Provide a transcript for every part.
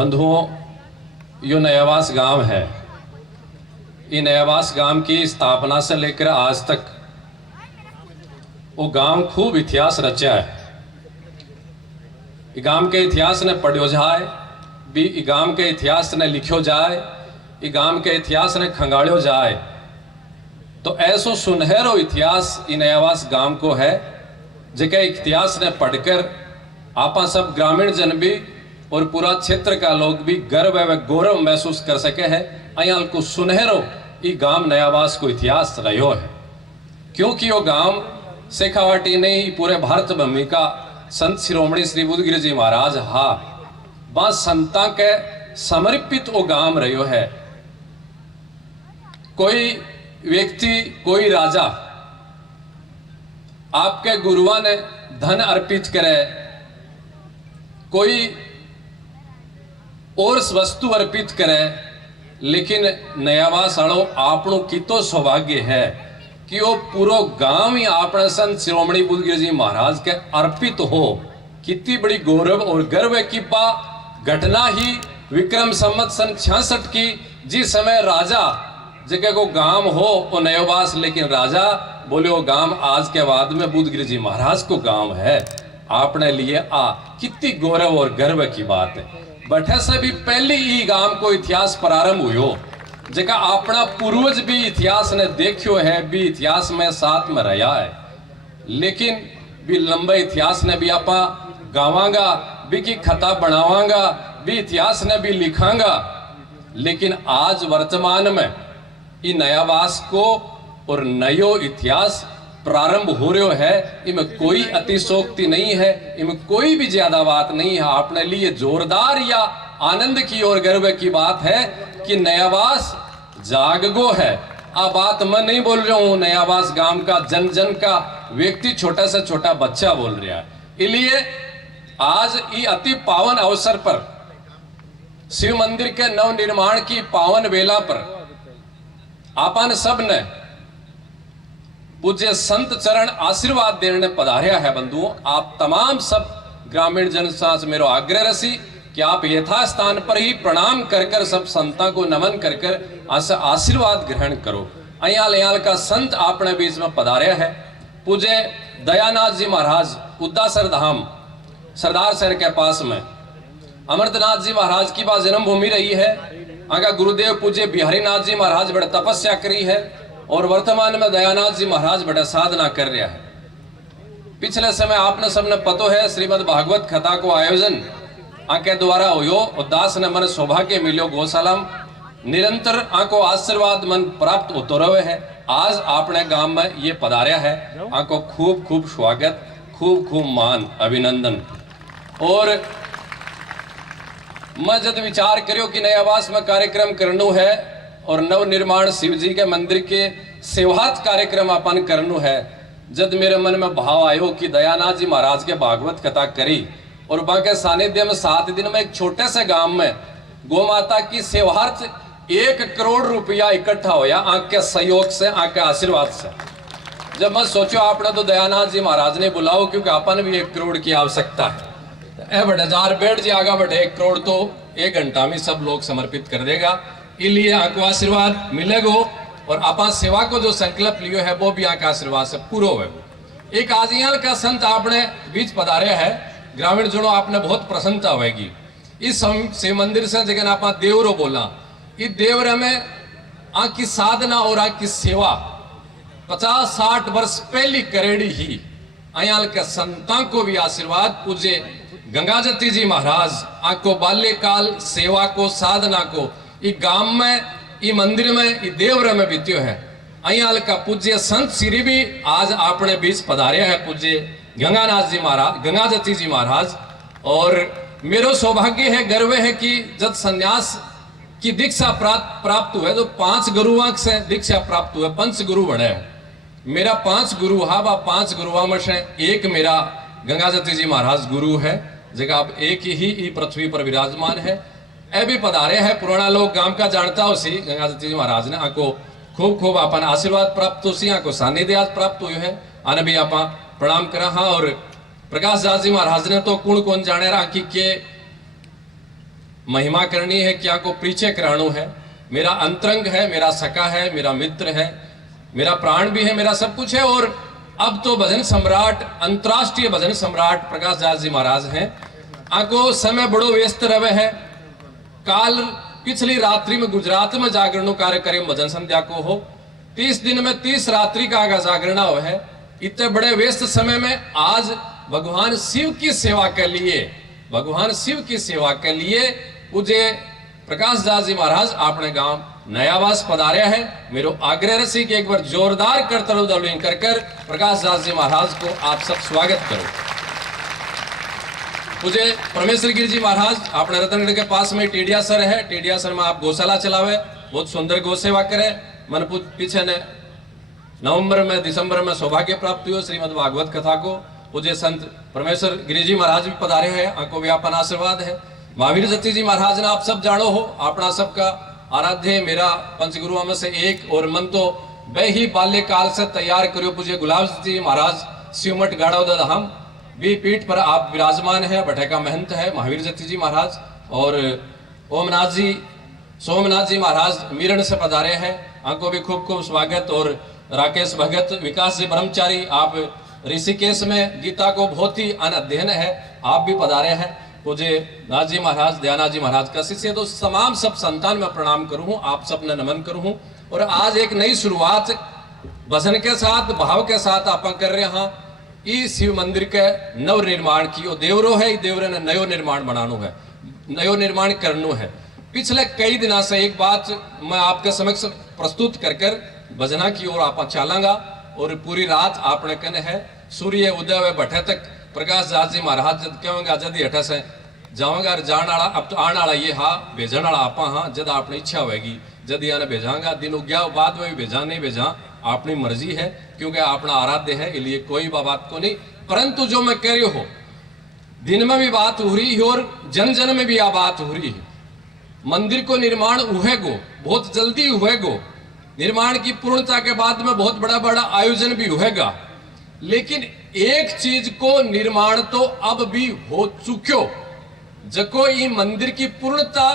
बंधुओं, यो नयावास गांव है। ये नयावास गांव की स्थापना से लेकर आज तक वो गांव खूब इतिहास रचा है। गांव के इतिहास ने पढ़ियो जाए भी, गांव के इतिहास ने लिखियो जाए, गांव के इतिहास ने खंगाड़ियो जाए, तो ऐसो सुनहरो इतिहास इ नयावास गांव को है, जिके इतिहास ने पढ़कर आपा सब ग्रामीण जन भी और पूरा क्षेत्र का लोग भी गर्व व गौरव महसूस कर सके है। अयाल को सुनहरो ई गांव नयावास को इतिहास रहो है, क्योंकि वो गांव शेखावाटी नहीं पूरे भारत भूमि का संत शिरोमणि श्री बुद्धगिरि जी महाराज बा संता के समर्पित वो गांव रहो है। कोई व्यक्ति, कोई राजा आपके गुरुआ ने धन अर्पित करे, कोई और वस्तु अर्पित करे, लेकिन नयावास वालों आपनो कितो सौभाग्य है कि वो पूरा गांव ही आपने संत शिरोमणि बुद्धगिरि जी महाराज के अर्पित हो। कितनी बड़ी गौरव और गर्व की घटना ही विक्रम संवत सन 66 की, जिस समय राजा जगह को गांव हो वो नयावास, लेकिन राजा बोले वो गांव आज के बाद में बुद्धगिरि जी महाराज को गांव है। आपने लिए कितनी गौरव और गर्व की बात है। बठे से भी पहली ई गांव को इतिहास प्रारंभ हुयो, जगह अपना पूर्वज भी इतिहास ने देखियो है, भी इतिहास में साथ में रहा है, लेकिन भी लंबे इतिहास ने भी आपा गावांगा, भी की खता बनावांगा, भी इतिहास ने भी लिखांगा। लेकिन आज वर्तमान में ई नयावास को और नयो इतिहास प्रारंभ हो रहा है। इनमें कोई अतिशोक्ति नहीं है, इनमें कोई भी ज्यादा बात नहीं है। आपने लिए जोरदार या आनंद की और गर्व की बात है कि नयावास जागगो है। आप बात मैं नहीं बोल रहा हूं, नयावास गांव का जन जन का व्यक्ति, छोटा से छोटा बच्चा बोल रहा है। इसलिए आज ये अति पावन अवसर पर शिव मंदिर के नव निर्माण की पावन वेला पर आपन सब ने पूज्य संत चरण आशीर्वाद देने पधारिया है। बंधुओं, आप तमाम सब ग्रामीण जनता से मेरा आग्रह रसी कि आप यथास्थान पर ही प्रणाम कर कर सब संता को नमन कर कर आशीर्वाद ग्रहण करो। अयाल अयाल का संत आपने बीच में पधारिया है। पूज्य दयानाथ जी महाराज उद्दासर धाम सरदार शहर के पास में अमरनाथ जी महाराज की बात जन्मभूमि रही है। आगा गुरुदेव पूज्य बिहारी नाथ जी महाराज बड़े तपस्या करी है और वर्तमान में दयानाथ जी महाराज बड़ा साधना कर रहा है। पिछले समय आपने सबने पतो है श्रीमद् भागवत कथा को आयोजन आके द्वारा हुयो और दास ने मन सौभाग्य मिलो गौशाला निरंतर आको आशीर्वाद मन प्राप्त होते रहे है। आज आपने गांव में ये पधारिया है, आको खूब खूब स्वागत, खूब खूब मान, अभिनंदन। और मैं जब विचार करियो कि नयावास में कार्यक्रम करनो है और नव निर्माण शिव जी के मंदिर के सेवात कार्यक्रम अपन करनो है, जब मेरे मन में भाव आयो कि दयानाथ जी महाराज के भागवत कथा करी और बाके सानिध्य में 7 दिन में एक छोटे से गांव में गौ माता की सेवार्थ 1 करोड़ रुपया इकट्ठा होया, आंख के सहयोग से, आंख के आशीर्वाद से। जब मैं सोचो आपने तो दयानाथ जी महाराज ने बुलाओ, क्योंकि अपन भी 1 करोड़ की आवश्यकता है। बड़े 1000 बेड जी आगा बड़े 1 करोड़ तो 1 घंटा में सब लोग समर्पित कर देगा। इसलिए आपको आशीर्वाद मिलेगा और आप सेवा को जो संकल्प लियो है वो भी आपका आशीर्वाद से पूरा हो। एक आजियाल का संत आपने बीच पधारे है, ग्रामीण जनों आपने बहुत प्रसन्नता होगी। इस शिव मंदिर से जगह आप देवरो बोला, इस देवरे में आपकी साधना और आपकी सेवा 50-60 वर्ष पहली करेड़ी ही। अयाल के संतां को भी आशीर्वाद पूज्य गंगाजती जी महाराज आपको बाल्यकाल सेवा को, साधना को इस गांव में, इस मंदिर में, इस देवरे में बीत्यो है। अयाल का पूज्य संत श्री भी आज आपने बीच पधारे है, पूज्य गंगानाथ जी महाराज, गंगाजती जी महाराज। और मेरो सौभाग्य है, गर्व है कि जब संन्यास की दीक्षा प्राप्त हुए तो 5 गुरुओं से दीक्षा प्राप्त हुए, 5 गुरु बने हैं। मेरा 5 गुरु हा, 5 गुरुओं में से एक मेरा गंगाजती जी महाराज गुरु है, जगह आप एक ही पृथ्वी पर विराजमान है। ए भी पधारे है, पुराना लोग गांव का जानता हो सी गंगाजती जी महाराज ने आको खूब खूब अपन आशीर्वाद प्राप्त हो सी, आको सानिध्य आज प्राप्त हुए है। आने भी आप प्रणाम करा। हाँ, और प्रकाश दास जी महाराज ने तो कौन कौन जाने रहा कि के महिमा करनी है, क्या को पीछे कराणु है। मेरा अंतरंग है, मेरा सखा है, मेरा मित्र है, मेरा प्राण भी है, मेरा सब कुछ है। और अब तो भजन सम्राट, अंतर्राष्ट्रीय भजन सम्राट प्रकाश दास जी महाराज हैं। आको समय बड़ो व्यस्त रहे है। काल पिछली रात्रि में गुजरात में जागरण कार्य करे भजन संध्या को हो, 30 दिन में 30 रात्रि का जागरण हो है। इतने बड़े व्यस्त समय में आज भगवान शिव की सेवा के लिए, भगवान शिव की सेवा के लिए पूज्य प्रकाश दास जी महाराज अपने गांव नयावास पधारे हैं। मेरो आग्रह रसी कि एक बार जोरदार करतल कर प्रकाश दास जी महाराज को आप सब स्वागत करो। मुझे परमेश्वर गिरी जी महाराज अपने रतनगढ़ के पास में टेडिया सर है। टेडिया सर में आप गौशाला चलावे, बहुत सुंदर गौ सेवा करे। मन पीछे ने नवंबर में दिसंबर में सौभाग्य प्राप्त हुआ श्रीमद् भागवत कथा को। मुझे संत परमेश्वर गिरी जी महाराज भी पधारे हैं, आपको व्यापन आशीर्वाद है। महावीर जत्ती जी महाराज ने आप सब जानो हो, अपना सबका आराध्य, मेरा पंचगुरुओं में से एक। और मन तो वे ही बाल्यकाल से तैयार करो पूज्य गुलाब जी महाराज शिवमठ गाड़ोदल हम भी पीठ पर आप विराजमान है। बठेका महंत है महावीर जत्ती जी महाराज। और ओमनाथ जी, सोमनाथ जी महाराज मीरण से पधारे हैं, आपको भी खूब खूब स्वागत। और राकेश भगत, विकास जी ब्रह्मचारी, आप ऋषिकेश में गीता को बहुत ही अध्ययन है, आप भी पधारे हैं। पूज्य नाथ जी महाराज, दयानाथ जी महाराज का शिष्य। तो तमाम सब संतान में प्रणाम करूं, आप सब ने नमन करूं। और आज एक नई शुरुआत भजन के साथ, भाव के साथ आप कर रहे हैं। इस शिव मंदिर के नव निर्माण की देवरो है, देवरे ने नयो निर्माण बनानो है, नयो निर्माण करनो है। पिछले कई दिनों से एक बात मैं आपके समक्ष प्रस्तुत कर भजना की ओर आप चलांगा। और पूरी रात आपने कने है सूर्य उदय हुए भट्टे तक प्रकाश दास जी महाराज जब कहेंगे जद हठे से जाऊंगा जान वाला, अब तो आने वाला ये हाँ भेजन वाला आपा हाँ, जद आपने इच्छा होगी जद याने भेजांगा। दिन उग्या बाद में भी भेजा नहीं भेजा, अपनी मर्जी है, क्योंकि अपना आराध्य है, इसलिए कोई बात को नहीं। परंतु जो मैं कह रही हूं, दिन में भी बात हो रही है और जन जन में भी यह बात हो रही है। मंदिर को निर्माण हुएगो, बहुत जल्दी हुएगो। निर्माण की पूर्णता के बाद में बहुत बड़ा बड़ा आयोजन भी होगा। लेकिन एक चीज को निर्माण तो अब भी हो चुक्यो, जको ये मंदिर की पूर्णता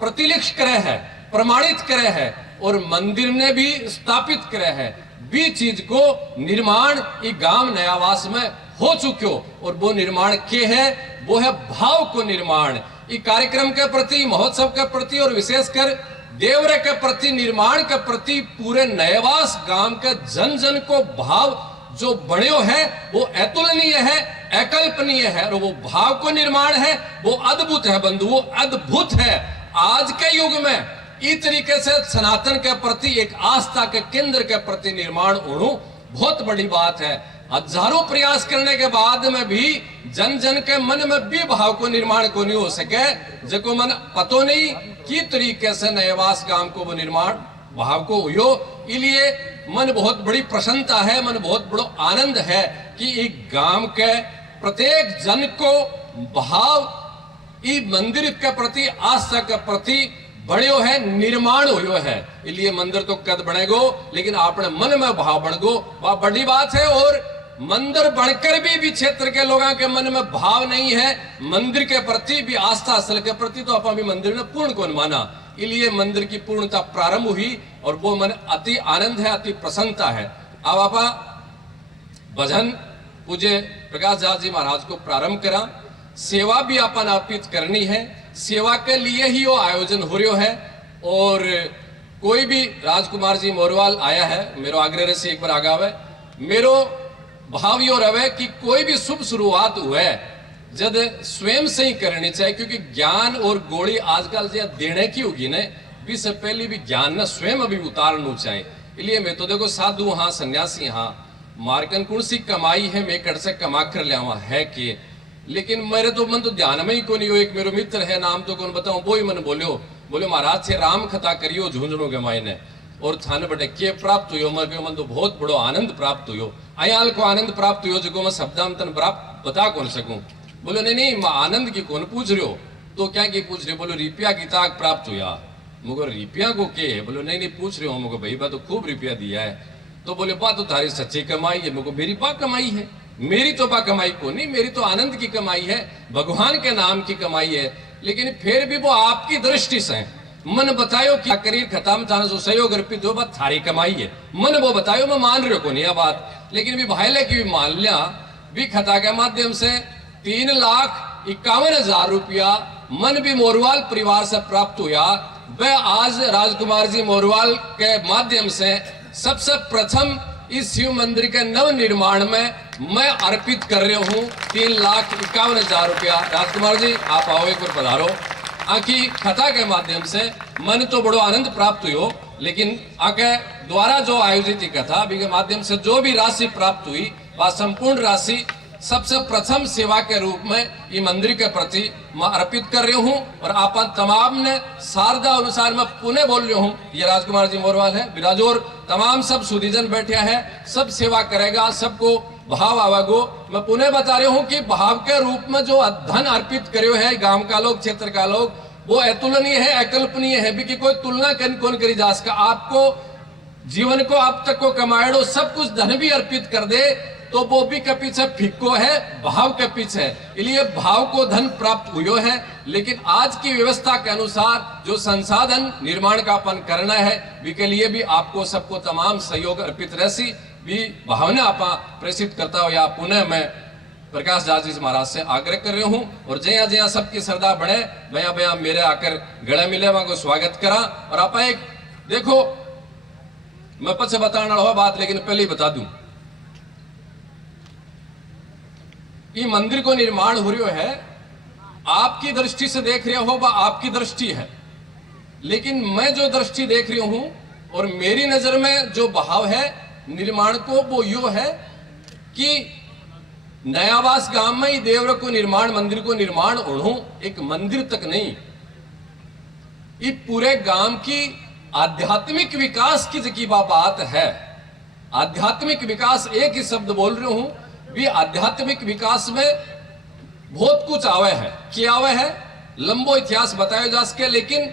प्रतिलिख करे है, प्रमाणित करे है और मंदिर ने भी स्थापित करे है। भी चीज को निर्माण ये गांव नयावास में हो चुक्यो। और वो निर्माण के है, वो है भाव को निर्माण। ये कार्यक्रम के प्रति, महोत्सव के प्रति और विशेषकर देवरे के प्रति, निर्माण के प्रति पूरे नयावास गांव के जन जन को भाव जो बण्यो है वो अतुलनीय है, अकल्पनीय है। और वो भाव को निर्माण है, वो अद्भुत है बंधु, वो अद्भुत है। आज के युग में इस तरीके से सनातन के प्रति एक आस्था के केंद्र के प्रति निर्माण होना बहुत बड़ी बात है। हजारों प्रयास करने के बाद में भी जन जन के मन में भी भाव को निर्माण को नहीं हो सके, जको मन पतो नहीं कि तरीके से नयावास गांव को वो निर्माण भाव को हुयो। इसलिए मन बहुत बड़ी प्रसन्नता है, मन बहुत बड़ो आनंद है कि एक गांव के प्रत्येक जन को भाव इस मंदिर के प्रति, आस्था के प्रति बड़ो है, निर्माण हुयो है। इसलिए मंदिर तो कद बनेगो, लेकिन अपने मन में भाव बढ़गो, वह बड़ी बात है। और मंदिर बनकर भी क्षेत्र के लोगों के मन में भाव नहीं है मंदिर के प्रति भी, आस्था स्थल के प्रति, तो अपन भी मंदिर ने पूर्ण कौन माना। इसलिए मंदिर की पूर्णता प्रारंभ हुई और वो मन अति आनंद है, अति प्रसन्नता है। अब आप भजन पूज्य प्रकाश दास जी महाराज को प्रारंभ करा। सेवा भी अपन अर्पित करनी है, सेवा के लिए ही वो आयोजन हो रहा है। और कोई भी राजकुमार जी मोरवाल आया है, मेरो आग्रह से एक बार आगावे। मेरो भाव यो रहे कि कोई भी शुभ शुरुआत हुए जद स्वयं से ही करनी चाहिए, क्योंकि ज्ञान और गोली आजकल जो देने की होगी ने भी से पहले भी ज्ञान न स्वयं अभी उतारना चाहिए। इसलिए मैं तो देखो साधु हाँ, सन्यासी हाँ, मार्कन कौन सी कमाई है, मैं कर से कमा कर लिया हुआ है कि, लेकिन मेरे तो मन तो ध्यान में ही को नहीं हो। एक मेरो मित्र है, नाम तो कौन बताऊं, वो ही मन बोले महाराज से राम कथा करियो झुंझुनों के मायने और थाने बटे के प्राप्त हुयो। मन तो बहुत बड़ो आनंद प्राप्त हुयो, अयाल को आनंद प्राप्त हुयो, जो मैं शब्दांतन प्राप्त बता कौन सकूं। बोलो नहीं आनंद की कौन पूछ रहे हो, तो क्या की पूछ रहे हो? बोलो रुपया की ताक प्राप्त हुआ। मुझे रुपया को के है? बोलो नहीं पूछ रहे हो मुझे, भाई बा तो खूब रुपया दिया है। तो बोले बा तो तारी सच्ची कमाई है। मुझे मेरी बा कमाई है, मेरी तो बा कमाई को नहीं, मेरी तो आनंद की कमाई है, भगवान के नाम की कमाई है। लेकिन फिर भी वो आपकी दृष्टि से मन बतायो कि करीर खत्म थाने सो सहयोग अर्पित हो बात थारी कमाई है मन वो बतायो मैं मान रहे को नहीं है बात, लेकिन भी भाईले की भी मान लिया भी खता के माध्यम से 3,51,000 रुपया मन भी मोरवाल परिवार से प्राप्त हुआ। वह आज राजकुमार जी मोरवाल के माध्यम से सबसे प्रथम इस शिव मंदिर के नव निर्माण में मैं अर्पित कर रहा हूँ 3,51,000 रुपया। राजकुमार जी आप आओ एक बार पधारो। आखी कथा के माध्यम से मन तो बड़ो आनंद प्राप्त हुई, लेकिन आके द्वारा जो आयोजित कथा के माध्यम से जो भी राशि प्राप्त हुई वह संपूर्ण राशि सबसे प्रथम सेवा के रूप में ये मंदिर के प्रति मैं अर्पित कर रही हूँ। और आप तमाम ने शारदा अनुसार मैं पुनः बोल रही हूँ, ये राजकुमार जी मोरवाल है विराजोर, तमाम सब सुधीजन बैठे हैं, सब सेवा करेगा, सबको भाव आवागो। मैं पुनः बता रही हूँ कि भाव के रूप में जो धन अर्पित करे है गांव का लोग, क्षेत्र का लोग, वो अतुलनीय है, अकल्पनीय है भी कि कोई तुलना कौन करी जा सका। आपको जीवन को आप तक को कमाएड़ो सब कुछ धन भी अर्पित कर दे तो वो भी के पीछे फिक्को है, भाव के पीछे, इसलिए भाव को धन प्राप्त हुए है। लेकिन आज की व्यवस्था के अनुसार जो संसाधन निर्माण का अपन करना है भी के लिए भी आपको सबको तमाम सहयोग अर्पित रहसी भी भावना आप प्रेषित करता हो। या पुनः मैं प्रकाश दास जी महाराज से आग्रह कर रही हूँ और जया जया सबकी श्रद्धा बढ़े बया बया मेरे आकर गले मिले वहां को स्वागत करा। और आप एक देखो मैं पीछे बताने वाला बात, लेकिन पहले ही बता दूं ये मंदिर को निर्माण हो रहा है, आपकी दृष्टि से देख रहे हो वह आपकी दृष्टि है, लेकिन मैं जो दृष्टि देख रही हूं और मेरी नजर में जो भाव है निर्माण को वो यो है कि नयावास गांव में ही देवर को निर्माण मंदिर को निर्माण ओढ़ू, एक मंदिर तक नहीं, ये पूरे गांव की आध्यात्मिक विकास की जकी बात है। आध्यात्मिक विकास एक ही शब्द बोल रही हूं भी आध्यात्मिक विकास में बहुत कुछ आवे है, क्या आवे है लंबो इतिहास बताया जा सके, लेकिन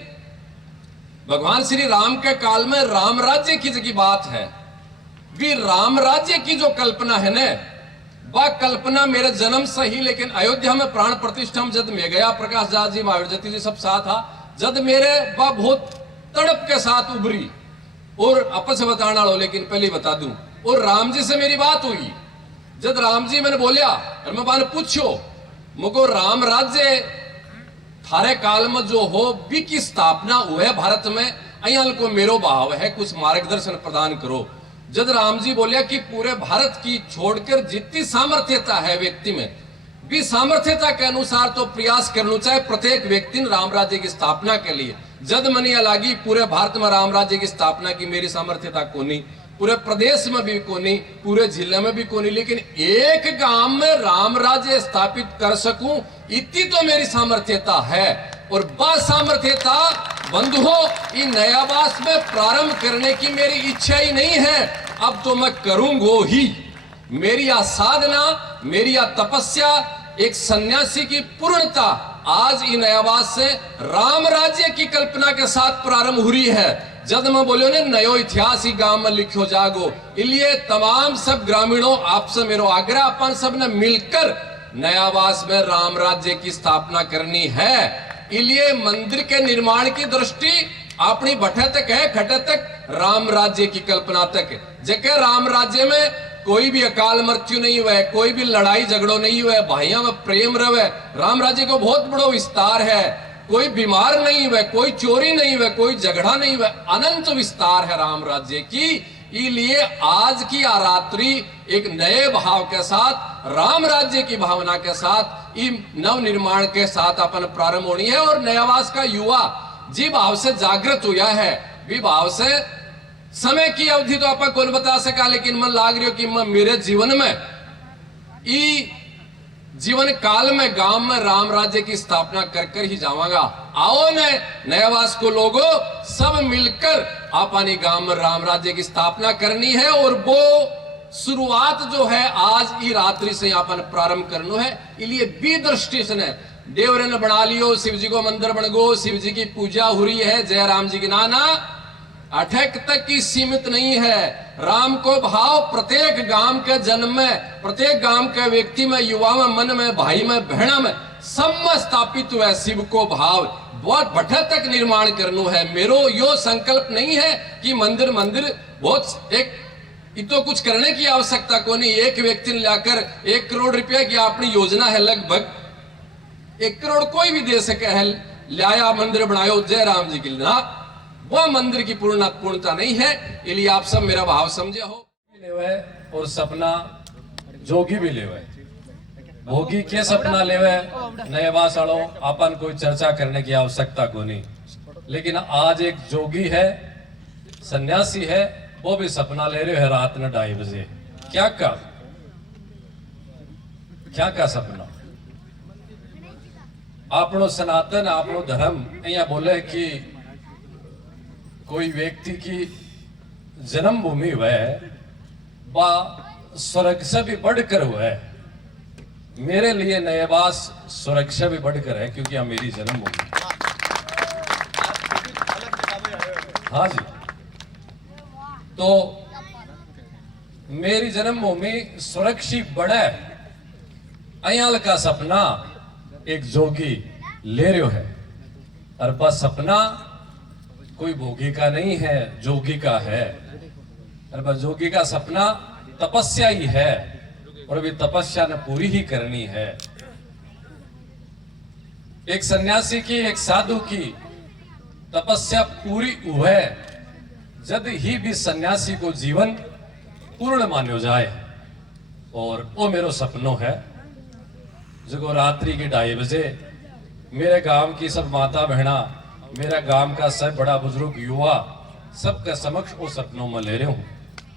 भगवान श्री राम के काल में राम राज्य की जगह बात है भी राम राज्य की जो कल्पना है न वह कल्पना मेरे जन्म से ही, लेकिन अयोध्या में प्राण प्रतिष्ठा में जब मैं गया, प्रकाश दास जी महावीर जती जी सब साथ था, जब मेरे वह बहुत तड़प के साथ उभरी और आपस में बताना लो, लेकिन पहले बता दूं और राम जी से मेरी बात हुई। जब राम जी मैंने बोलिया और मैं बाने पूछो मुझको राम राज्य थारे काल में जो हो भी की स्थापना हुआ है भारत में, अयाल को मेरो भाव है कुछ मार्गदर्शन प्रदान करो। जब राम जी बोलिया कि पूरे भारत की छोड़कर जितनी सामर्थ्यता है व्यक्ति में भी सामर्थ्यता के अनुसार तो प्रयास करना चाहिए प्रत्येक व्यक्ति ने राम राज्य की स्थापना के लिए। जद मनिया लागी पूरे भारत में राम राज्य की स्थापना की मेरी सामर्थ्यता को नहीं, पूरे प्रदेश में भी को नहीं, पूरे जिले में भी को नहीं, लेकिन एक गांव में राम राज्य स्थापित कर सकूं इतनी तो मेरी सामर्थ्यता है। और बस सामर्थ्यता बंधुओं इन नयावास में प्रारंभ करने की मेरी इच्छा ही नहीं है, अब तो मैं करूंगो ही। मेरी यह साधना, मेरी यह तपस्या एक सन्यासी की पूर्णता आज इन नयावास से राम राज्य की कल्पना के साथ प्रारंभ हुई है। जब मैं बोलियो ने नयो इतिहास ही गांव में लिखो जागो, इसलिए तमाम सब ग्रामीणों आपसे मेरो आग्रह अपन सब ने मिलकर नयावास में राम राज्य की स्थापना करनी है। इसलिए मंदिर के निर्माण की दृष्टि अपनी भट्टे तक है, खटे तक राम राज्य की कल्पना तक। जगह राम राज्य में कोई भी अकाल मृत्यु नहीं हुआ, कोई भी लड़ाई झगड़ो नहीं हुआ, भाइयों में प्रेम रहे। राम राज्य को बहुत बड़ो विस्तार है, कोई बीमार नहीं हुआ, कोई चोरी नहीं हुआ, कोई झगड़ा नहीं हुआ, अनंत विस्तार है राम राज्य की। इसलिए आज की रात्रि एक नए भाव के साथ राम राज्य की भावना के साथ नव निर्माण के साथ अपन प्रारंभ होनी है। और नयावास का युवा जी भाव से जागृत हुआ है, भी भाव से समय की अवधि तो आप कौन बता सका, लेकिन मन लाग रही हो कि मैं मेरे जीवन में जीवन काल में गांव में राम राज्य की स्थापना कर कर ही जाऊंगा। आओ ने नयावास को लोगों सब मिलकर अपनी गांव में राम राज्य की स्थापना करनी है। और वो शुरुआत जो है आज की रात्रि से अपन प्रारंभ करना है। इसलिए बी दृष्टि से देवरे ने बना लियो, शिव जी को मंदिर बन गो, शिव जी की पूजा हो रही है, जय राम जी की नाना अठक तक की सीमित नहीं है। राम को भाव प्रत्येक गांव के जन्म में, प्रत्येक गांव के व्यक्ति में, युवा में, मन में, भाई में, बहना में सम्म स्थापित हुआ शिव को भाव, बहुत भट्टा तक निर्माण करनो है। मेरो यो संकल्प नहीं है कि मंदिर मंदिर बहुत एक तो कुछ करने की आवश्यकता को नहीं। एक व्यक्ति ने लाकर 1 करोड़ रुपया की अपनी योजना है, लगभग 1 करोड़ कोई भी दे सके है, लाया मंदिर बनायो जय राम जी के लिए ना, वह मंदिर की पूर्णता नहीं है। इसलिए आप सब मेरा भाव समझे हो। और सपना जोगी भी लेवे, भोगी के सपना लेवे नए वास वालों, अपन कोई चर्चा करने की आवश्यकता को नहीं। लेकिन आज एक जोगी है, सन्यासी है, वो भी सपना ले रहे है रात ने 2:30 बजे। क्या का सपना? आपनो सनातन, आपनो धर्म अहिया बोले कि कोई व्यक्ति की जन्मभूमि वह बा स्वर्ग से भी बढ़कर हुआ है। मेरे लिए नएवास स्वर्ग से भी बढ़कर है, क्योंकि यह मेरी जन्मभूमि। हाँ जी, तो मेरी जन्मभूमि सुरक्षित बड़ा अयाल का सपना एक जोगी ले रहे है। और बस सपना कोई भोगी का नहीं है, जोगी का है। और बस जोगी का सपना तपस्या ही है, और भी तपस्या ने पूरी ही करनी है। एक सन्यासी की, एक साधु की तपस्या पूरी हुए जद ही भी सन्यासी को जीवन पूर्ण मान्यो जाए। और वो मेरो सपनो है जो रात्रि के 2:30 बजे मेरे गांव की सब माता बहना, मेरा गांव का सब बड़ा बुजुर्ग युवा सबके समक्ष वो सपनों में ले रहे हूं।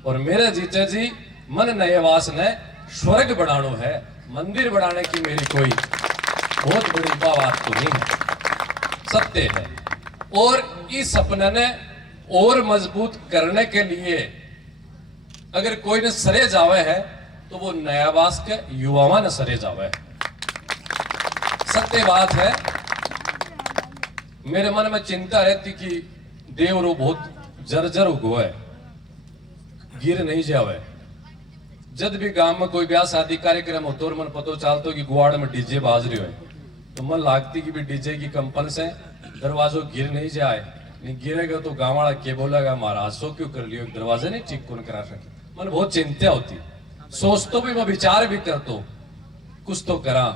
और मेरे जीते जी मन नएवास ने स्वर्ग बनानो है, मंदिर बनाने की मेरी कोई बहुत बड़ी बात तो नहीं है, सत्य है। और इस सपने ने और मजबूत करने के लिए अगर कोई ने सरे जावे है तो वो नयावास के युवाओं ने सरे जावे है। सत्य बात है। मेरे मन में चिंता रहती कि देवरो बहुत जर्जर हुआ है, गिर नहीं जावे। जब भी गांव में कोई ब्याह शादी कार्यक्रम हो तो मन पतो चलतो कि गुआड़ में डीजे बाज रही है, तो मन लागती कि भी डीजे की कंपन से दरवाजों गिर नहीं जाए। नहीं गिरेगा तो गाँव वाला के बोलेगा महाराज सो क्यों कर लियो, दरवाजे नहीं ठीक कौन करा सके। मन बहुत चिंता होती, सोचतो भी मैं विचार भी करतो कुछ तो करा,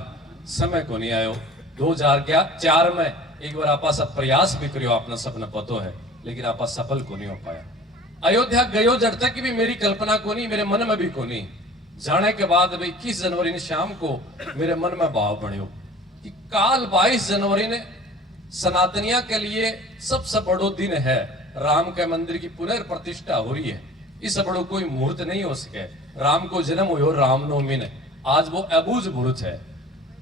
समय को नहीं आयो। 2004 में एक बार आपा सब प्रयास भी करियो, अपना सपना पतो है, लेकिन आपा सफल को नहीं हो पाया। अयोध्या गयो जड़ तक भी मेरी कल्पना को नहीं, मेरे मन में भी को नहीं। जाने के बाद 21 जनवरी ने शाम को मेरे मन में भाव बनियो कि काल 22 जनवरी ने सनातनिया के लिए सबसे बड़ो दिन है। राम के मंदिर की पुनर्प्रतिष्ठा हो रही है, इस बड़ो कोई मुहूर्त नहीं हो सके। राम को जन्म हुई रामनवमी ने, आज वो अबूझ मुहूर्त है।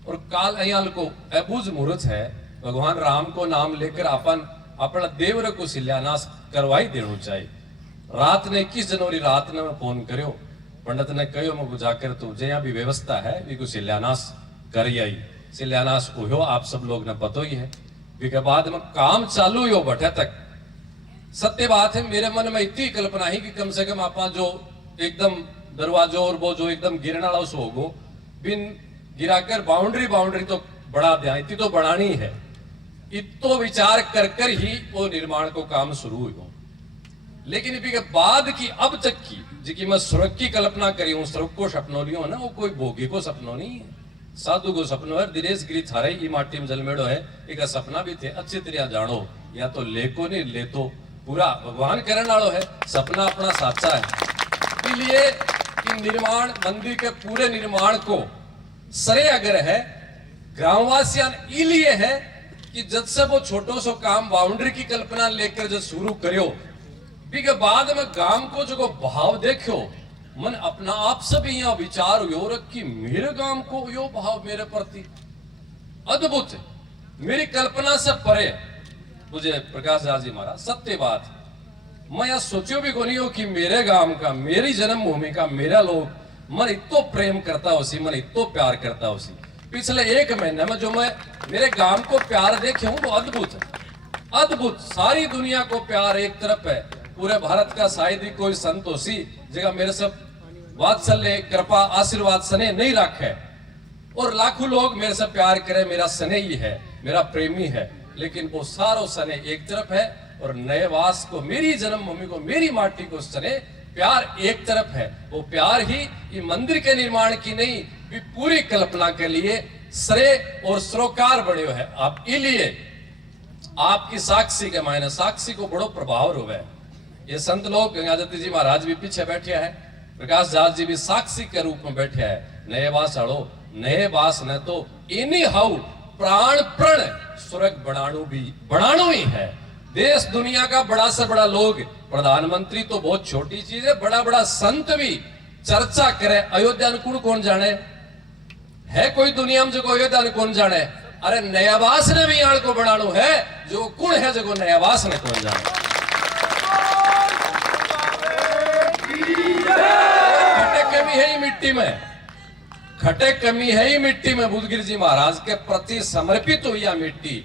और काल अयाल को अबूझ मुहूर्त है। भगवान राम को नाम लेकर अपन अपना देवर को शिलान्यास करवाई देना चाहिए। रात ने 21 जनवरी रात ने मैं फोन करो, पंडित ने कहो मैं जाकर तो जया भी व्यवस्था है भी शिलान्यास कर आई। शिलान्यास हो आप सब लोग ने पतो ही है। के बाद में काम चालू हो बैठे तक सत्य बात है। मेरे मन में इतनी कल्पना ही कि कम से कम आप जो एकदम दरवाजों और वो जो एकदम गिरना उस होगो बिन गिराकर बाउंड्री तो बढ़ा दिया, इतनी तो बढ़ानी है। इतो विचार कर कर ही वो निर्माण को काम शुरू हो। लेकिन इसके बाद की अब तक की जिकी मैं स्वर्ग की कल्पना करी हूं, स्वर्ग को सपनों लियो ना, वो कोई भोगी को सपनों नहीं है, साधु को सपनो है। दिनेश गिरी थारे ई माटी में जलमेड़ो है, एक सपना भी थे अच्छी तरह जानो, या तो लेको नहीं ले तो पूरा भगवान करने वालों है। सपना अपना साचा है। इसलिए निर्माण मंदिर के पूरे निर्माण को सरे अगर है ग्रामवासियां इसलिए है कि जब से वो छोटो सो काम बाउंड्री की कल्पना लेकर जब शुरू करो के बाद में गांव को जो भाव देखो, मन अपना आप सब यहाँ विचार हो कि मेरे गांव को यो भाव मेरे प्रति अद्भुत है, मेरी कल्पना से परे। मुझे प्रकाश राज जी महाराज सत्य बात, मैं यह सोचो भी को नहीं हो कि मेरे गांव का, मेरी जन्मभूमि का, मेरा लोग मन इतो प्रेम करता उसी, मन इतो प्यार करता उसी। पिछले 1 महीने में जो मैं मेरे गांव को प्यार देखे हूं वो अद्भुत है, अद्भुत। सारी दुनिया को प्यार एक तरफ है, पूरे भारत का शायद ही कोई संत होसी जगह मेरे सब वात्सल्य कृपा आशीर्वाद सने नहीं रखे। और लाखों लोग मेरे से प्यार करें, मेरा सने ही है, मेरा प्रेमी है, लेकिन वो सारों सने एक तरफ है और नए वास को, मेरी जन्मभूमि को, मेरी माटी को सने प्यार एक तरफ है। वो प्यार ही ये मंदिर के निर्माण की नहीं, भी पूरी कल्पना के लिए श्रेय और सरोकार बड़े है। आप इलिए आपकी साक्षी के मायने साक्षी को बड़ो प्रभाव रोवे। ये संत लोग, गंगादत्त जी महाराज भी पीछे बैठे हैं, प्रकाश दास जी भी साक्षी के रूप में बैठे हैं। नए वास हड़ो, नए वास न तो इन्हीं हाउ प्राण प्रण स्वर्ग बनाणु ही है। देश दुनिया का बड़ा से बड़ा लोग, प्रधानमंत्री तो बहुत छोटी चीज है, बड़ा बड़ा संत भी चर्चा करे अयोध्या अनुकूल कौन जाने है, कोई दुनिया में जो अयोध्या कौन जाने। अरे नयावास ने भी आड़ को बनाणु है, जो कुण है जो नयावास ने कौन जाने। खटे कमी है ही मिट्टी में, खटे कमी है ही मिट्टी में। बुद्धगिरी जी महाराज के प्रति समर्पित हुई यह मिट्टी,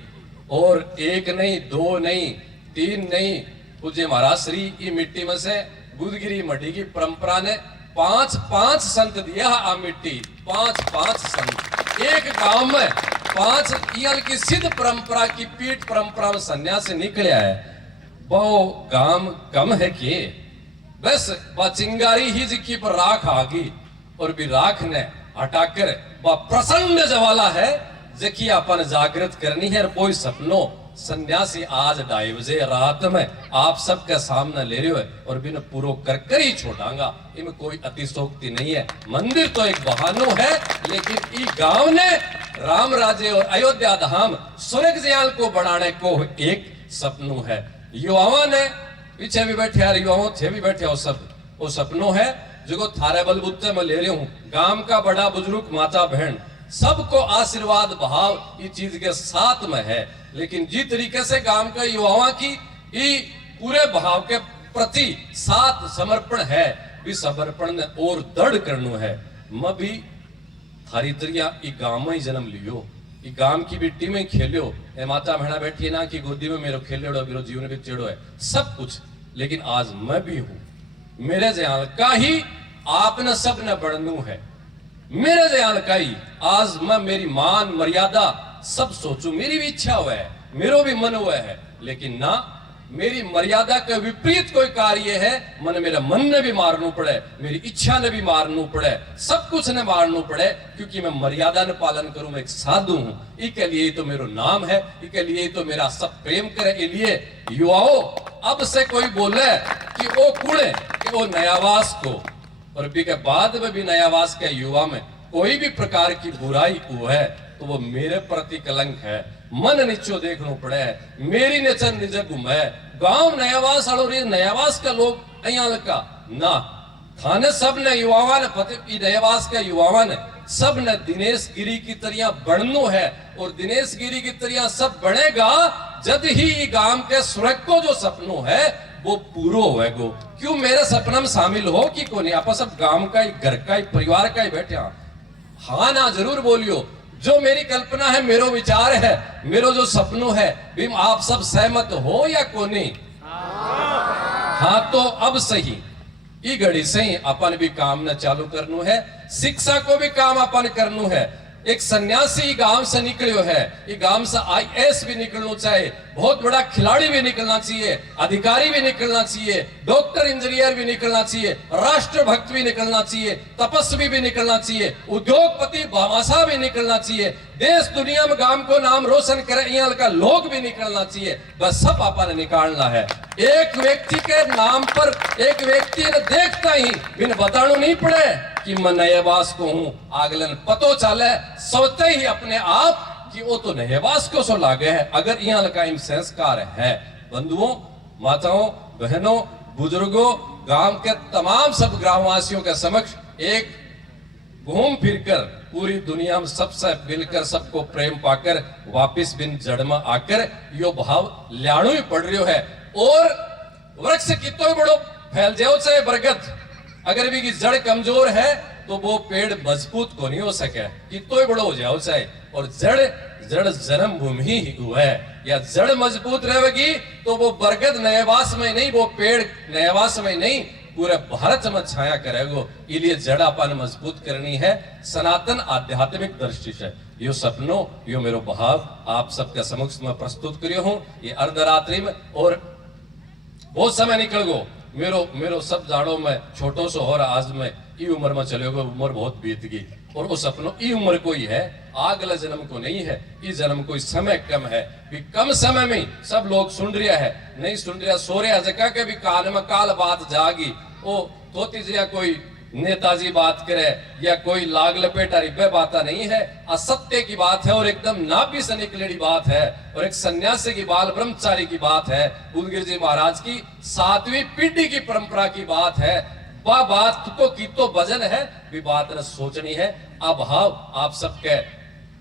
और एक नहीं, दो नहीं, तीन नहीं, पूज्य महाराज श्री ई मिट्टी में से बुद्धगिरी मठी की परंपरा ने पांच संत दिया। आ मिट्टी पांच संत एक गांव में, 5 ईयल की सिद्ध परंपरा की पीठ परंपरा में सन्यासी निकलिया है। वो गांव कम है कि बस वह चिंगारी ही जिकी पर राख आगी, और भी राख ने हटाकर वह प्रसन्न जवाला है जकी अपन जागृत करनी है। और कोई सपनों सन्यासी आज 2:30 बजे रात में आप सबके सामने ले रहे हो, और बिन पूरो कर ही छोड़ांगा। इनमें कोई अतिशोक्ति नहीं है। मंदिर तो एक बहानो है, लेकिन ई गांव ने राम राज्य और अयोध्या धाम स्वर्ग जयाल को बनाने को एक सपनों है। युवाओं ने पीछे भी बैठे यार, युवाओं थे भी बैठे, वो सपनों है जो थारे बलबूते में ले रही हूं। गांव का बड़ा बुजुर्ग, माता बहन, सबको आशीर्वाद भाव इस चीज के साथ में है। लेकिन जिस तरीके से गांव के युवाओं की पूरे भाव के प्रति साथ समर्पण है, भी समर्पण ने और दृढ़ करनु है। मैं भी थारी तरिया ई गांव में ही जन्म लियो, ई गांव की मिट्टी में खेलियो। ए माता बहना बैठी ना कि गोदी में मेरो खेलेड़ो, मेरो जीवन भी चेड़ो है सब कुछ। लेकिन आज मैं भी हूं, मेरे जयाल का ही आपने सब ने बढ़नू है। मेरे जयाल का ही आज मैं मेरी मान मर्यादा सब सोचू। मेरी भी इच्छा हुआ है, मेरो भी मन हुआ है, लेकिन ना मेरी मर्यादा के विपरीत कोई कार्य है, मन मेरा मन ने भी मारनू पड़े, मेरी इच्छा ने भी मारनू पड़े, सब कुछ ने मारनू पड़े, क्योंकि मैं मर्यादा ने पालन करूं। मैं एक साधु हूं, इसके लिए तो मेरा नाम है, इसके लिए तो मेरा सब प्रेम करे। इसलिए युवाओं, अब से कोई बोले कि वो कुड़े कि वो नयावास को, और के बाद में भी नयावास के युवा में कोई भी प्रकार की बुराई हुआ है तो वो मेरे प्रति कलंक है। मन नीचो देखना पड़े, मेरी नेचर निजे घूमे। गांव नयावास नयावास का लोग अयाल का ना थाने सब ने युवाओं ने पति नयावास के युवाओं ने सब ने दिनेश गिरी की तरह बढ़नु है, और दिनेश गिरी की तरह सब बढ़ेगा जब ही गांव के स्वर्ग को जो सपनों है वो पूरो होएगो। क्यों मेरे सपना में शामिल हो कि कोई नहीं, आप सब गांव का ही, घर का ही, परिवार का ही बैठे। हाँ ना जरूर बोलियो, जो मेरी कल्पना है, मेरो विचार है, मेरो जो सपनों है, भी आप सब सहमत हो या कोनी? हाँ तो अब सही ई घड़ी से ही अपन भी काम न चालू करनू है, शिक्षा को भी काम अपन करनू है। एक सन्यासी गांव से निकलियो है, ये गांव से IAS भी निकलना चाहिए, बहुत बड़ा खिलाड़ी भी निकलना चाहिए, अधिकारी भी निकलना चाहिए, डॉक्टर इंजीनियर भी निकलना चाहिए, राष्ट्रभक्त भी निकलना चाहिए, तपस्वी भी निकलना चाहिए, उद्योगपति भामाशाह भी निकलना चाहिए, देश दुनिया में गांव को नाम रोशन करे यहाँ का लोग भी निकलना चाहिए। बस सब अपन निकालना है। एक व्यक्ति के नाम पर एक व्यक्ति ने देखता ही बिन बताणु नहीं पड़े कि मैं नयावास को हूं, आगलन पतो चले सोचते ही अपने आप कि वो तो नयावास को सो लागे है। अगर यहाँ का संस्कार है, बंधुओं, माताओं, बहनों, बुजुर्गों, गांव के तमाम सब ग्रामवासियों के समक्ष एक घूम फिरकर पूरी दुनिया में सबसे मिलकर सबको प्रेम पाकर वापिस बिन जड़ में आकर यो भाव ल्याणु ही पड़ रही है। और वृक्ष कितो बड़ो फैल जाओ चाहे बरगद, अगर भी की जड़ कमजोर है तो वो पेड़ मजबूत को नहीं हो सके, कितो बड़ो हो जाओ चाहे। और जड़ जन्म भूमि ही हुआ है, या जड़ मजबूत रहेगी तो वो बरगद नयावास में नहीं, वो पेड़ नयावास में नहीं, पूरे भारत में छाया करेगो। इसलिए जड़ अपन मजबूत करनी है सनातन आध्यात्मिक दृष्टि से। यो सपनों यो मेरो भाव आप सबके समक्ष में प्रस्तुत करियो हूं ये अर्धरात्रि में। और बहुत समय निकल गो मेरो सब जाड़ो में छोटो सो और आज में ई उम्र में चले गो, उम्र बहुत बीत गई। और वो सपनों ई उम्र कोई है, अगला जन्म को नहीं है। इस जन्म को समय कम है, भी कम समय में सब लोग सुन रहा है, नहीं सुन रहा सो रहा जगह के भी काल में काल बात जागी। ओ तोती जिया कोई नेताजी बात करे या कोई लाग लपेटा रिपे बाता नहीं है, असत्य की बात है और एकदम नाभि से निकलेली बात है। और एक सन्यासी की बाल ब्रह्मचारी की बात है, बुद्धगिरी जी महाराज की 7वीं पीढ़ी की परंपरा की बात है। वह बात को की तो वजन है, भी बात न सोचनी है। अब भाव आप सबके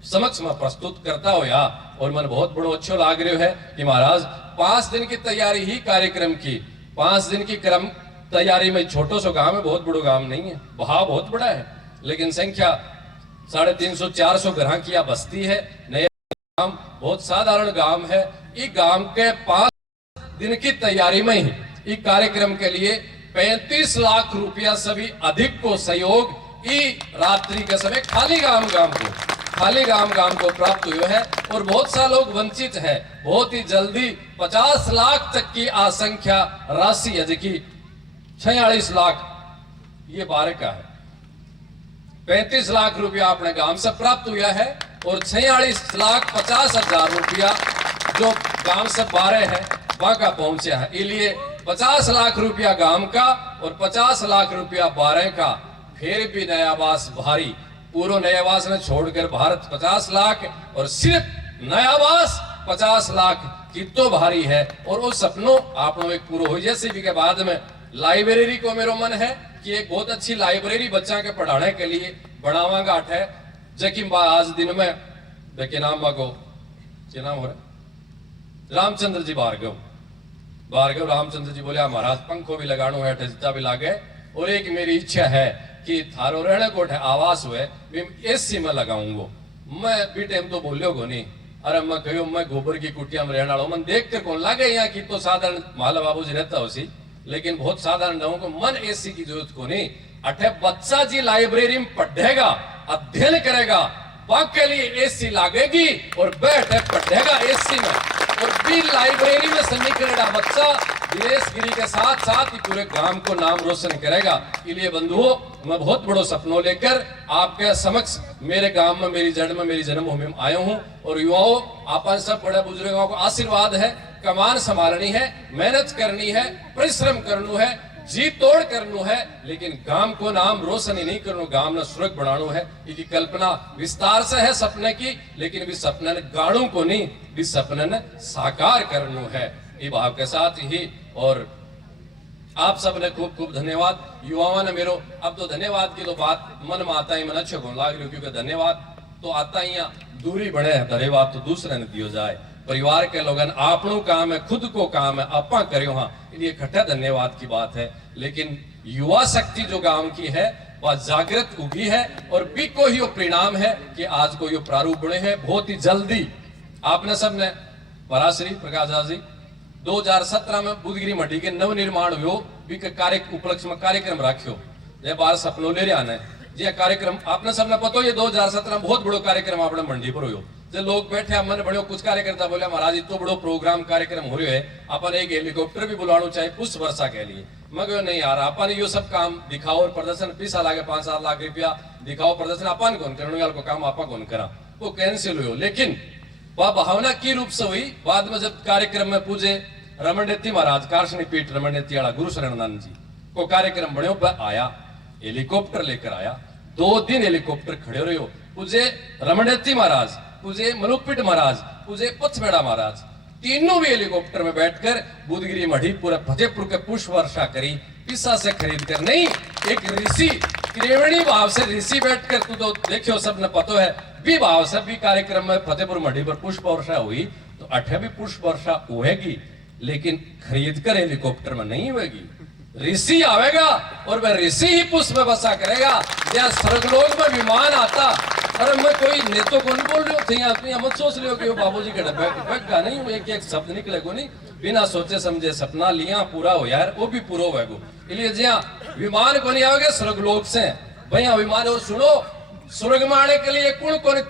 समक्ष में प्रस्तुत करता हो या। और मन बहुत बड़ो अच्छो लाग रहा है कि महाराज 5 दिन की तैयारी ही कार्यक्रम की, 5 दिन की क्रम तैयारी में छोटो सो गांव है, बहुत बड़ो गांव नहीं है, भाव बहुत बड़ा है, लेकिन संख्या 350-400 ग्रह की बस्ती है। नया गांव बहुत साधारण गांव है। इस गांव के 5 दिन की तैयारी में ही इस कार्यक्रम के लिए 35 लाख रुपया सभी अधिक को सहयोग रात्रि के समय खाली गांव को प्राप्त हुए है। और बहुत सा लोग वंचित है। बहुत ही जल्दी 50 लाख तक की आसंख्या राशि है, की 46 लाख ये 12 का है। 35 लाख रुपया अपने गांव से प्राप्त हुआ है और 46,50,000 रुपया जो गांव से 12 है वहां का पहुंचा है। इसलिए 50 लाख रुपया गांव का और 50 लाख रुपया 12 का। फिर भी नयावास भारी, पूरा नयावास ने छोड़कर भारत 50 लाख और सिर्फ नयावास 50 लाख की तो भारी है। और वो सपनों आप लोग एक पूरा हो जैसे भी के बाद में लाइब्रेरी को मेरो मन है कि एक बहुत अच्छी लाइब्रेरी बच्चा के पढ़ाने के लिए बनावागा है। जबकि आज दिन में के नाम मागो क्या नाम हो रहा रामचंद्र जी भार्गव रामचंद्र जी बोले महाराज पंखो भी लगानो है, जितना भी लागे। और एक मेरी इच्छा है कि थारो रहने को आवास हुए एसी में लगाऊंगो। मैं भी टाइम तो बोलियो को नहीं, अरे मैं कहो मैं गोबर की कुटिया में रहने वाला मन देख कर कौन लागे यहाँ की तो साधारण माला बाबू जी रहता हो सी, लेकिन बहुत साधारण लोगों को मन एसी की जरूरत को नहीं। अठे बच्चा जी लाइब्रेरी में पढ़ेगा, अध्ययन करेगा, वहां के लिए एसी लागेगी और बैठे पढ़ेगा एसी में। और भी लाइब्रेरी में से निकलेगा बच्चा दिनेशगिरी के साथ साथ ही पूरे गांव को नाम रोशन करेगा। इसलिए बंधुओं मैं बहुत बड़ो सपनों लेकर आपके समक्ष मेरे गांव में मेरी जड़ में मेरी जन्मभूमि में आया हूं। और युवाओं आप सब बड़े बुजुर्गों को आशीर्वाद है, कमान संभालनी है, मेहनत करनी है, परिश्रम करना है, जी तोड़ करनो है, लेकिन गांव को नाम रोशन ही नहीं करनो, गांव ने सुरग बनानो है। इसकी कल्पना विस्तार से है सपने की, लेकिन भी सपने ने गाड़ों को नहीं, भी सपने ने साकार करनो है। ये भाव के साथ ही और आप सब ने खूब खूब धन्यवाद। युवाओं ने मेरो अब तो धन्यवाद की तो बात मन में आता ही मन अच्छे को लाग रही, क्योंकि धन्यवाद तो आता ही दूरी बढ़े है, धन्यवाद तो दूसरे ने दियो जाए। परिवार के लोगन आपनों काम है, खुद को काम है, आपा करो हाँ, ये खट्टा धन्यवाद की बात है। लेकिन युवा शक्ति जो गांव की है वह जागृत उगी है और भी को ही परिणाम है कि आज को यो प्रारूप बने हैं। बहुत ही जल्दी आपने सबने पराश्री प्रकाश जी 2017 में बुद्धगिरी मठी के नवनिर्माण हुए भी उपलक्ष्य में कार्यक्रम रखियो जे बार सपनों ले रहा है। ये कार्यक्रम आपने सबने पता ये 2017 बहुत बड़ो कार्यक्रम आपने मंडी पर हुयो। जो लोग बैठे मन बड़े कुछ कार्यकर्ता बोले महाराज इतना बड़ो प्रोग्राम कार्यक्रम हो रहा है, अपन एक हेलीकॉप्टर भी बुलाना चाहे पुष्प वर्षा के लिए। मगर नहीं यार अपन यो सब काम दिखाओ और प्रदर्शन पैसा लागे 5-7 लाख रुपया दिखाओ प्रदर्शन अपन कौन करने को काम आप कौन करा, वो कैंसिल हुई। लेकिन वह भावना की रूप से हुई बाद में जब कार्यक्रम में पूजे रमणनेती महाराज कार्शनी पीठ रमणनेती वाला गुरु शरणानंद जी को कार्यक्रम बने आया, हेलीकॉप्टर लेकर आया, 2 दिन हेलीकॉप्टर खड़े रहे हो। पूजे रमणनेती महाराज, पूजे मलुकपीठ महाराज, पूजे पथमेड़ा महाराज, तीनों भी हेलीकॉप्टर में बैठकर बुद्धगिरी मढ़ी पूरा फतेहपुर के पुष्प वर्षा करी, पिसा से खरीद कर नहीं। एक ऋषि त्रिवेणी भाव से ऋषि बैठकर तू तो देखियो सबने पता है भी भाव से भी कार्यक्रम में फतेहपुर मढ़ी पर पुष्प वर्षा हुई, तो 8 भी पुष्प वर्षा होगी, लेकिन खरीद कर हेलीकॉप्टर में नहीं होगी। ऋषि आवेगा और वह ऋषि ही पुष्प में बसा करेगा। जहाँ स्वर्गलोक में विमान आता, अरे मैं कोई नेतो को नहीं बोल रही हूँ, यहाँ मत सोच रहे हो कि वो बाबूजी के डब्बे का नहीं, एक एक शब्द निकले को नहीं, बिना सोचे समझे सपना लिया पूरा हो यार, वो भी पूरा होगा को। इसलिए जहाँ विमान को नहीं आओगे स्वर्गलोक से भैया विमान। और सुनो, स्वर्ग में आने के लिए कौन कौन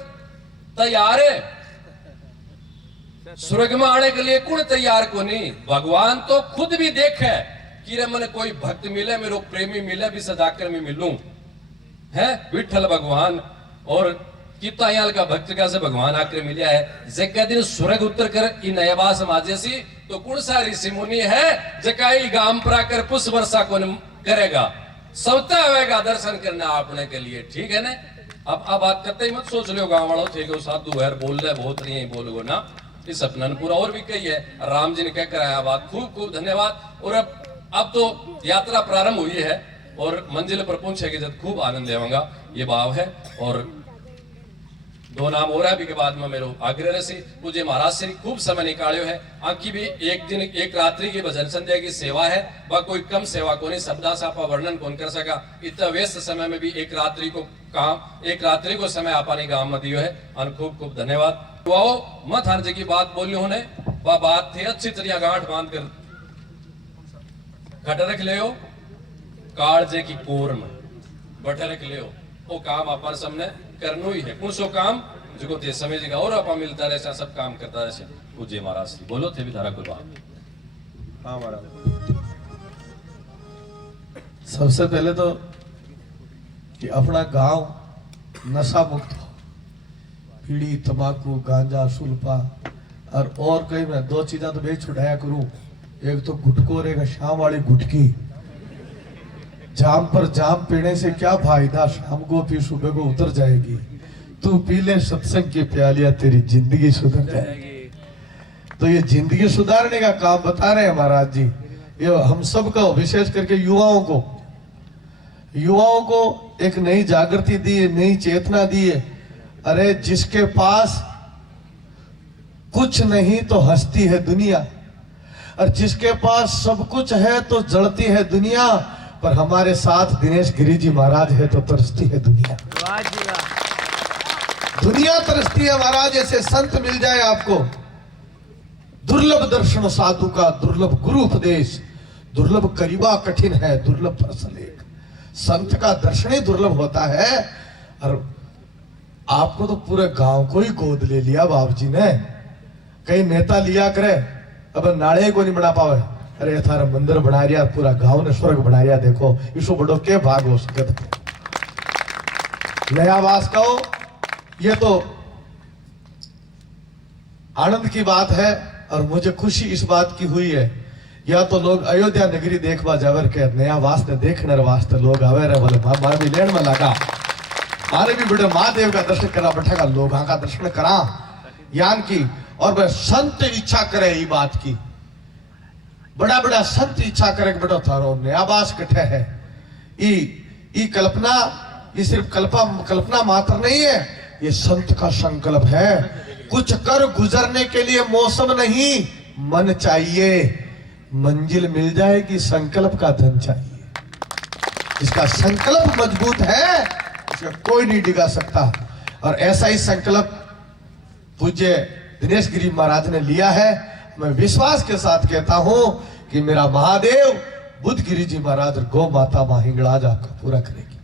तैयार है? स्वर्ग में आने के लिए कौन तैयार को नहीं? भगवान तो खुद भी देखे कि रे मैंने कोई भक्त मिले, मेरे प्रेमी मिले, भी सजाकर मैं मिलूं है विठल भगवान। और कितना यहाँ का भक्त कैसे भगवान आकर मिला है। जगह दिन स्वर्ग उतर कर इन नयाबास माजेसी तो कौन सा ऋषि मुनि है जकाई गाम प्राकर पुष्प वर्षा को करेगा, सबता आवेगा दर्शन करना आपने के लिए। ठीक है ना? अब बात करते ही मत सोच लो गांव वालों थे साधु है बोल रहे बहुत नहीं बोलोगे ना, इस सपना पूरा और भी कही है। राम जी ने क्या कराया बात, खूब खूब धन्यवाद। और अब तो यात्रा प्रारंभ हुई है और मंजिल पर पहुंचेगी जब खूब आनंद लेवांगा, ये भाव है। और दो नाम हो रहा है के बाद में मेरे आग्रह रसी पूज्य महाराज श्री खूब समय निकालो है। आंकी भी एक दिन एक रात्रि की भजन संध्या की सेवा है, वह कोई कम सेवा को नहीं, शब्दा सापा वर्णन कौन कर सका। इतना व्यस्त समय में भी एक रात्रि को काम, एक रात्रि को समय आपानी गांव में दियो है। खूब खूब धन्यवाद। आओ मत हर जगह बात बोली होने, वह बात थी अच्छी तरह गांठ बांध कर घट रख ले कालजे की कोर में बट रख ले, वो काम अपन सामने करनो ही है। कौन सो काम जो ते समय जगह और आपा मिलता रहे, सब काम करता रहे। पूज्य महाराज श्री बोलो थे भी धारा कोई बात। हाँ महाराज, सबसे पहले तो कि अपना गांव नशा मुक्त हो, बीड़ी तंबाकू गांजा सुल्फा और कई मैं दो चीजा तो बेच छुड़ाया करूं। एक तो गुटको और एक शाम वाली गुटकी। जाम पर जाम पीने से क्या फायदा, शाम को पी सुबह को उतर जाएगी। तू पी ले सत्संग की प्यालियां, तेरी जिंदगी सुधर जाएगी। तो ये जिंदगी सुधारने का काम बता रहे हैं महाराज जी। ये हम सब को विशेष करके युवाओं को एक नई जागृति दी है, नई चेतना दी है। अरे जिसके पास कुछ नहीं तो हंसती है दुनिया, और जिसके पास सब कुछ है तो जलती है दुनिया। पर हमारे साथ दिनेश गिरी जी महाराज है तो तरसती है दुनिया। दुनिया तरसती है महाराज, ऐसे संत मिल जाए आपको। दुर्लभ दर्शन साधु का, दुर्लभ गुरु उपदेश, दुर्लभ करीबा कठिन है, दुर्लभ फरसलेख। संत का दर्शन ही दुर्लभ होता है। और आपको तो पूरे गांव को ही गोद ले लिया बाबू जी ने। कई नेता लिया करे, अब नाड़े को नहीं बना पावे। अरे थारा मंदिर बना रिया, पूरा गांव ने स्वर्ग बना रिया, देखो इसो बड़ो के भाग हो सके। नयावास कहो, ये तो आनंद की बात है। और मुझे खुशी इस बात की हुई है, या तो लोग अयोध्या नगरी देखवा जावर के नयावास ने देखने वास्ते लोग आवे रहे बोले मारे भी लेन में लगा, मारे भी बड़े महादेव का दर्शन करा बैठेगा, लोग का दर्शन करा यान की। और वह संत इच्छा करे ये बात की, बड़ा बड़ा संत इच्छा करे कि बेटा थारो नयावास कठे है। ई कल्पना, ये सिर्फ कल्पना मात्र नहीं है, ये संत का संकल्प है। कुछ कर गुजरने के लिए मौसम नहीं, मन चाहिए। मंजिल मिल जाएगी, संकल्प का धन चाहिए। जिसका संकल्प मजबूत है उसका कोई नहीं डिगा सकता। और ऐसा ही संकल्प पूज्य दिनेश गिरी महाराज ने लिया है। मैं विश्वास के साथ कहता हूं कि मेरा महादेव बुद्ध गिरी जी महाराज गौ माता माँ हिंगलाज आपका पूरा करेगी।